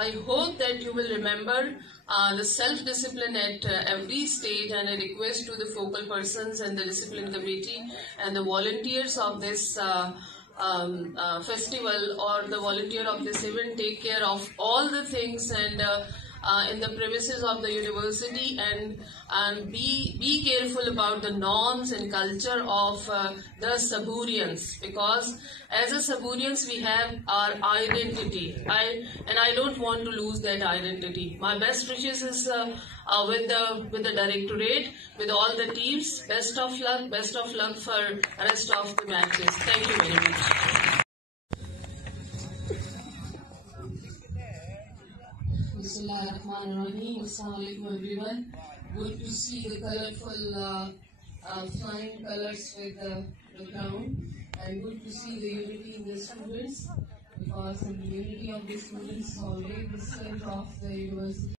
I hope that you will remember the self-discipline at every stage, and a request to the focal persons and the discipline committee and the volunteers of this festival or the volunteer of this event, take care of all the things and in the premises of the university, and be careful about the norms and culture of the Saburians, because as a Saburians we have our identity. I don't want to lose that identity. My best wishes is with the directorate, with all the teams. Best of luck for rest of the matches. Thank you very much. Bismillahirrahmanirrahim. Assalamu alaikum everyone. Good to see the colorful flying colors with the ground, and good to see the unity in the students, because in the unity of the students always the strength of the university.